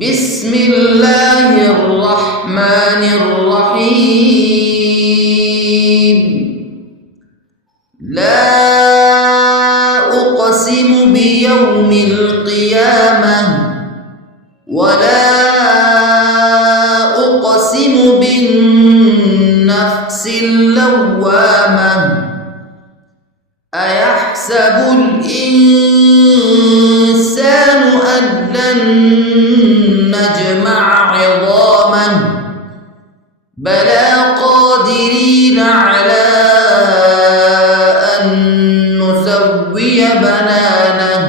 بسم الله الرحمن الرحيم. لا أقسم بيوم القيامة ولا أقسم بالنفس اللوامة. أيحسب الإنسان أن لن نجمع عظامه بلى قادرين على أن نسوي بنانه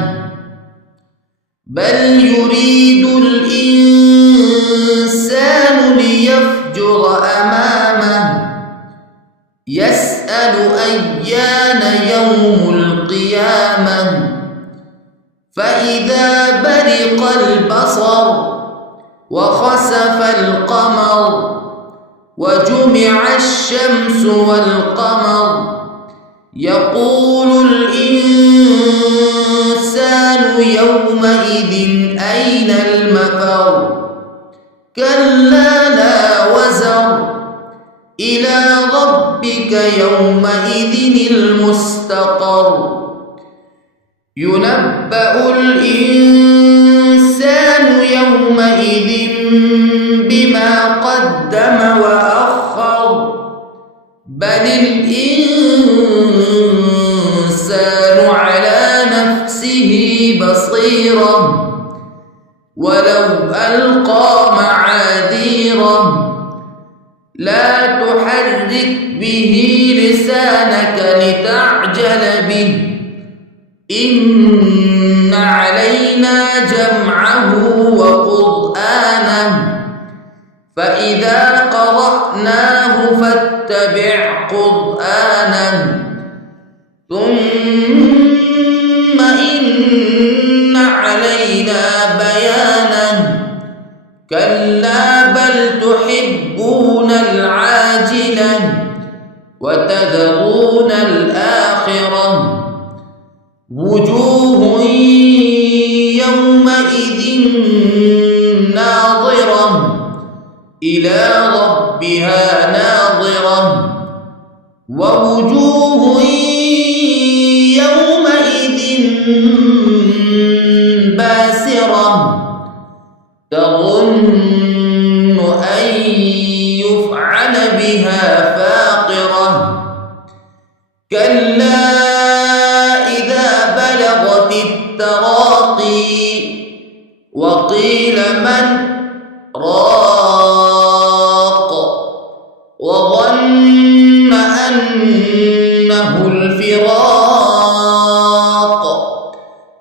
بل يريد الإنسان ليفجر أمامه يسأل أيان يوم القيامة فإذا برق البصر وخسف القمر وجمع الشمس والقمر يقول الإنسان يومئذ أين المفر كلا لا وزر إلى ربك يومئذ المستقر ينبأ الإنسان يومئذ بما قدم وأخر بل الإنسان على نفسه بصيرة ولو ألقى معاذيره لا تحرك به لسانك لتعجل به إن علينا جمعه وقرآنه فإذا قرأناه فاتبع قرآنه ثم إن علينا بيانه كلا بل تحبون العاجلة وتذرون الآخرة وجوه يومئذ ناظرة إلى ربها ناظرة ووجوه يومئذ باسرة تظن أن يفعل بها فاقرة كلا التراقي وقيل من راق وظن أنه الفراق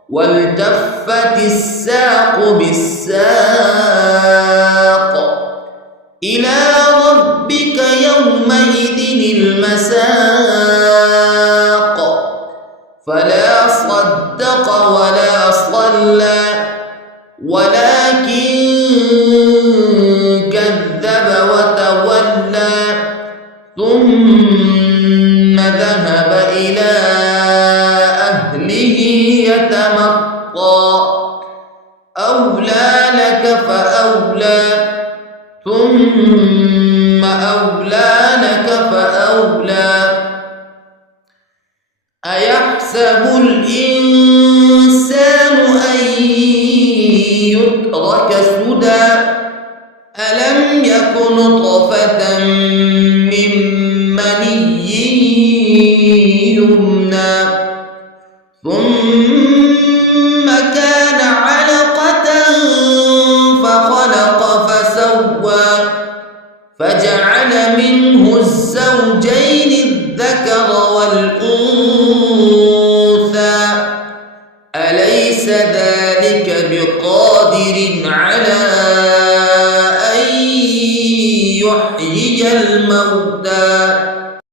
والتفت الساق بالساق إلى ربك يومئذ المساق فلا صدق ولا صلى ولكن كذب وتولى ثم ذهب إلى أهله يتمطى أولى لك فأولى ثم أولى لك فأولى أيحسب الإنسان أن يترك سدى ألم يك نطفة من مني يمنى ثم كان علقة فخلق فسوى فجعل منه الزوجين الذكر والأنثى أليس ذلك بقادر على أن يحيي الموتى